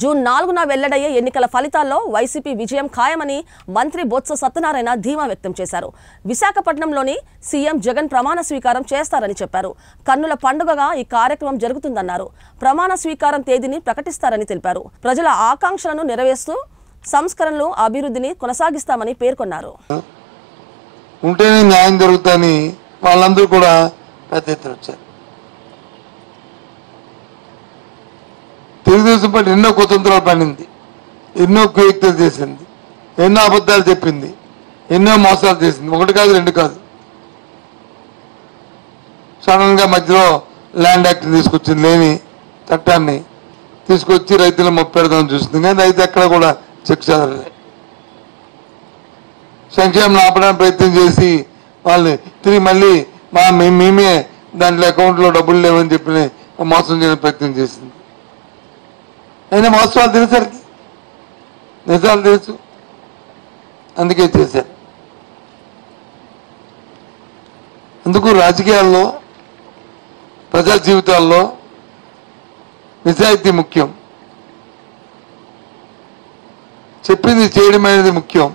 June 4న వెల్లడయ్యే ఎన్నికల ఫలితాల్లో YCP విజయం ఖాయమని మంత్రి బొత్స సత్యనారాయణ ధీమా వ్యక్తం చేశారు. విశాఖపట్నంలోని సీఎం జగన్ ప్రమాణ స్వీకారం చేస్తారని చెప్పారు. కన్నుల పండుగగా ఈ కార్యక్రమం జరుగుతుందన్నారు. ప్రమాణ స్వీకారం తేదీని ప్రకటిస్తారని తెలిపారు. ప్రజల ఆకాంక్షలను నెరవేరుస్తూ సంస్కరణలు, అభివృద్ధిని కొనసాగిస్తామని పేర్కొన్నారు. ఉంటేనే న్యాయం జరుగుతుందని వాళ్ళందరూ కూడా పెద్ద ఎత్తున వచ్చారు. తెలుగుదేశం పార్టీ ఎన్నో కుతంత్రాలు పండింది, ఎన్నో కుయుక్తులు చేసింది, ఎన్నో అబద్ధాలు చెప్పింది, ఎన్నో మోసాలు చేసింది. ఒకటి కాదు, రెండు కాదు. సడన్గా మధ్యలో ల్యాండ్ యాక్ట్ తీసుకొచ్చింది, లేని చట్టాన్ని తీసుకొచ్చి రైతులను మొప్పెడదామని చూస్తుంది. కానీ రైతు ఎక్కడ కూడా చెక్ చదవలే. సంక్షేమం ఆపడానికి ప్రయత్నం చేసి వాళ్ళని తిరిగి మళ్ళీ మేమే దాంట్లో అకౌంట్లో డబ్బులు లేవని చెప్పి మోసం చేయడం ప్రయత్నం చేసింది. అయినా వాస్తవాలు తెలిసరికి నిజాలు తెలుసు, అందుకే చేశారు. అందుకు రాజకీయాల్లో, ప్రజా జీవితాల్లో నిజాయితీ ముఖ్యం, చెప్పింది చేయడం అనేది ముఖ్యం.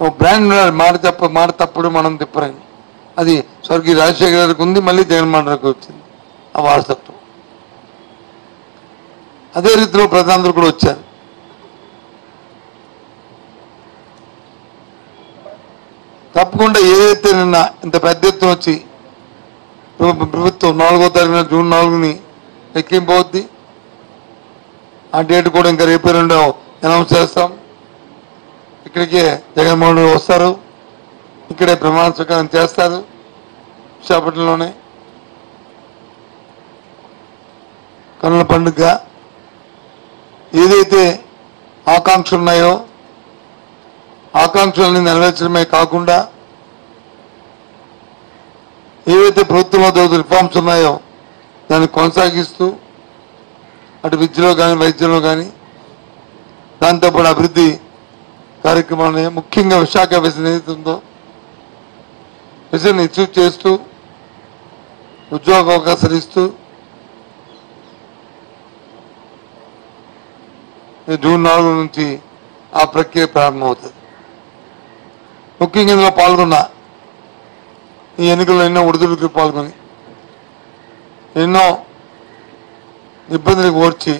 ఓ బ్రాండ్ మాట తప్పుడు మనం తిప్పరని, అది స్వర్గీయ రాజశేఖర గారికి ఉంది, మళ్ళీ జగన్మోహన్ రెడ్డికి వచ్చింది ఆ వారసత్వం. అదే రీతిలో ప్రధానులు కూడా వచ్చారు. తప్పకుండా ఏదైతే నిన్న ఇంత పెద్ద ఎత్తున వచ్చి ప్రభుత్వం 4వ తారీఖున జూన్ 4ని ఎక్కింపవుద్ది. ఆ డేట్ కూడా ఇంకా రేపు 2 అనౌన్స్ చేస్తాం. ఇక్కడికే జగన్మోహన్ రెడ్డి వస్తారు, ఇక్కడే ప్రమాణ స్వీకారం చేస్తారు విశాఖపట్నంలోనే. కన్నుల పండుగ ఏదైతే ఆకాంక్షలు ఉన్నాయో ఆకాంక్షలని నెరవేర్చడమే కాకుండా ఏవైతే ప్రభుత్వంలో రిఫార్మ్స్ ఉన్నాయో దాన్ని కొనసాగిస్తూ అటు విద్యలో కానీ వైద్యంలో కానీ దాంతోపాటు అభివృద్ధి కార్యక్రమాలని ముఖ్యంగా విశాఖ విజన్ ఏదైతే ఉందో విజన్ అచీవ్ చేస్తూ ఉద్యోగ అవకాశాలు ఇస్తూ జూన్ 4 నుంచి ఆ ప్రక్రియ ప్రారంభమవుతుంది. ముఖ్యంగా ఇందులో పాల్గొన్న ఈ ఎన్నికల్లో ఎన్నో ఒడిదుడుకులు పాల్గొని ఎన్నో ఇబ్బందులకు ఓర్చి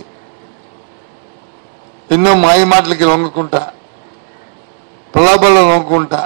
ఎన్నో మాయ మాటలకి లొంగకుండా ప్రలోభాల్లో లొంగకుండా